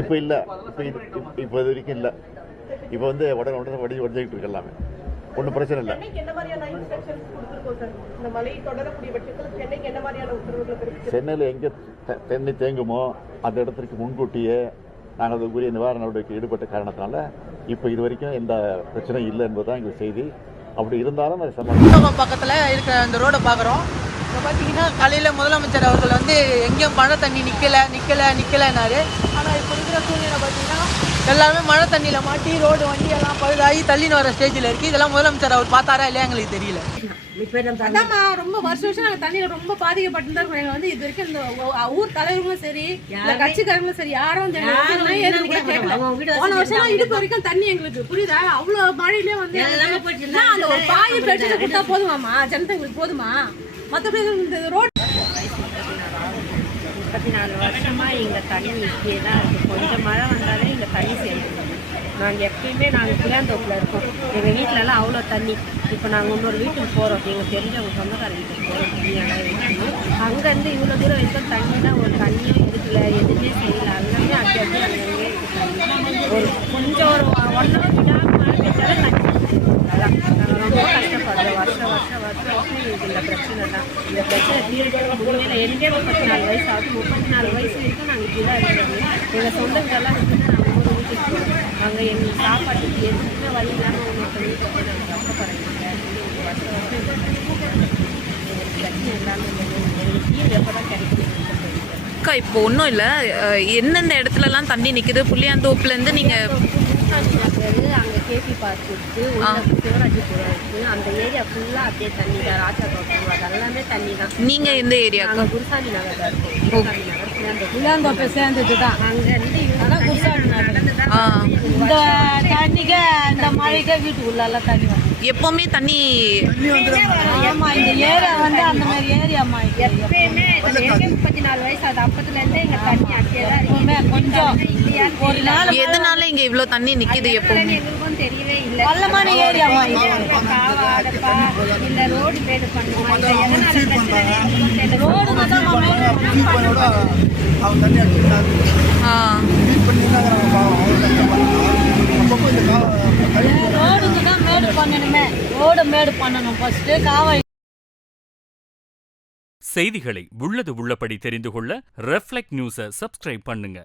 இப்போ இல்லை, இப்போ இது வரைக்கும் இல்லை. இப்போ வந்து உடனே உடஞ்சிக்கிட்டு இருக்கு எல்லாமே, ஒன்றும் பிரச்சனை இல்லை. சென்னையில் எங்கே தண்ணி தேங்குமோ அந்த இடத்துக்கு முன்கூட்டியே நாங்கள் அதுக்குரிய நிவாரண நடவடிக்கை ஈடுபட்ட காரணத்தினால இப்போ இது வரைக்கும் எந்த பிரச்சனையும் இல்லை என்பதுதான் எங்களுக்கு செய்தி. அப்படி இருந்தாலும் அது சம்பந்தம் பக்கத்தில் இருக்கிற அந்த ரோடை பார்க்குறோம். இப்போ பார்த்தீங்கன்னா காலையில் முதலமைச்சர் அவர்கள் வந்து எங்கேயும் மழை தண்ணி நிற்கலைன்னாரு. ஆனால் இப்போ இருக்கிற சூழ்நிலை பார்த்தீங்கன்னா எல்லாருமே மழை தண்ணியில் மாட்டி ரோடு வண்டி எல்லாம் பழுதாகி தள்ளின்னு வர ஸ்டேஜில் இருக்குது. இதெல்லாம் முதலமைச்சர் அவர் பார்த்தாரா இல்லையா எங்களுக்கு தெரியல. அதாம்மா ரொம்ப வருஷம் நாங்கள் தண்ணியில் ரொம்ப பாதிக்கப்பட்டு தான் இருக்கோம். எங்களை வந்து இது வரைக்கும் இந்த ஊர் தலைவர்களும் சரி இல்லை கட்சிக்காரங்களும் சரி யாரும் போன வருஷம் இடுப்பு வரைக்கும் தண்ணி எங்களுக்கு புரியுதா? அவ்வளோ மழையிலே வந்து அந்த ஒரு பாதி பிரச்சனை கொடுத்தா போதுமாம்மா, ஜனத்தங்களுக்கு போதுமா? மற்றபடி இந்த ரோடு 34 வருஷமா இங்கே தண்ணி இப்படியே தான் இருக்குது. கொஞ்சம் மழை வந்தாலே இங்கே தண்ணி சேர்ந்துடும். நாங்கள் எப்பயுமே புளியாந்தோப்பில் இருக்கோம். எங்கள் வீட்டிலலாம் அவ்வளோ தண்ணி. இப்போ நாங்கள் இன்னொரு வீட்டுக்கு போகிறோம், எங்கள் தெரிஞ்சவங்க சொந்தக்கார வீட்டுக்கு போகிறோம். தண்ணியெல்லாம் இருக்கணும். அங்கேருந்து இவ்வளோ தூரம் வரைக்கும் தண்ணிலாம் ஒரு தண்ணியும் இருக்குல்ல, எதுவுமே செய்யல. எல்லாமே அங்கங்கே அங்கங்கே இருக்குது தண்ணி. ஒரு கொஞ்சம் ஒரு 1 hour விடாமல் மழை பெய்தாலே தண்ணி. அதான் நாங்கள் ரொம்ப கஷ்டப்படுறோம். வருஷம் எனக்கு இந்த பிரச்சனை தான். இந்த பிரச்சனை தீர்வு முடியல. எனக்கே 34 வயசு ஆகுது. 34 வயசு வரைக்கும் நாங்கள் இப்படி தான் இருக்கிறோம். எங்கள் சொந்தங்களெல்லாம் இருக்குன்னா நாங்கள் ஒரு வீட்டுக்கு போகிறோம். அங்கே எங்களுக்கு சாப்பாட்டுக்கு எதுவுமே வழி இல்லாமல் ஒன்று வீட்டுக்கு போய் நாங்கள் கஷ்டப்படுறோம். வருஷம் எங்களுக்கு பிரச்சனை எல்லாமே எங்களுக்கு தீர்வு எப்போ தான் கிடைக்கும்? அக்கா இப்போ ஒன்றும் இல்லை, எந்தெந்த இடத்துலலாம் தண்ணி நிற்குது? புளியாந்தோப்புலேருந்து நீங்கள் அங்கே கேபி பார்க் இருக்குது, சிவராஜபுரம் இருக்குது. அந்த ஏரியா ஃபுல்லாக அப்படியே தண்ணி தான். ராஜா தோட்டம் அதெல்லாமே தண்ணி தான். நீங்கள் எந்த ஏரியா? நாங்கள் குருசாமி நகர் தான் இருக்கோம். குருசாமி நகர் புளியாந்தோப்பை சேர்ந்தது தான். அங்கேருந்து குருசாமி நடந்து தான் இந்த தண்ணிக்கு இந்த மழைக்கே வீட்டுக்குள்ளெல்லாம் தண்ணி வரும். எப்போவுமே தண்ணி ஆமாம், இந்த ஏரியா வந்து அந்த மாதிரி ஏரியாம்மா. எப்பயுமே 34 வயசு அது அப்பத்துலேருந்தே இங்கே தண்ணி அப்படியே தான் இருக்குமே. கொஞ்சம் ஒரு நாள் எதனால இங்கே இவ்வளோ தண்ணி நிற்கிது? எப்போவுமே எங்களுக்கும் தெரியவே இல்லை. பள்ளமான ஏரியாம்மா. காவாடப்பா இல்லை ரோடு மேடு பண்ணுமா இல்லை எதனால பிரச்சனை ரோடு தான் ரோடுக்கு தான் மேடு பண்ணணுமே. ரோடு மேடு பண்ணணும் ஃபர்ஸ்ட். காவாய் செய்திகளை உள்ளது உள்ளபடி தெரிந்து கொள்ள ரெஃப்ளெக்ட் நியூஸை சப்ஸ்கிரைப் பண்ணுங்க.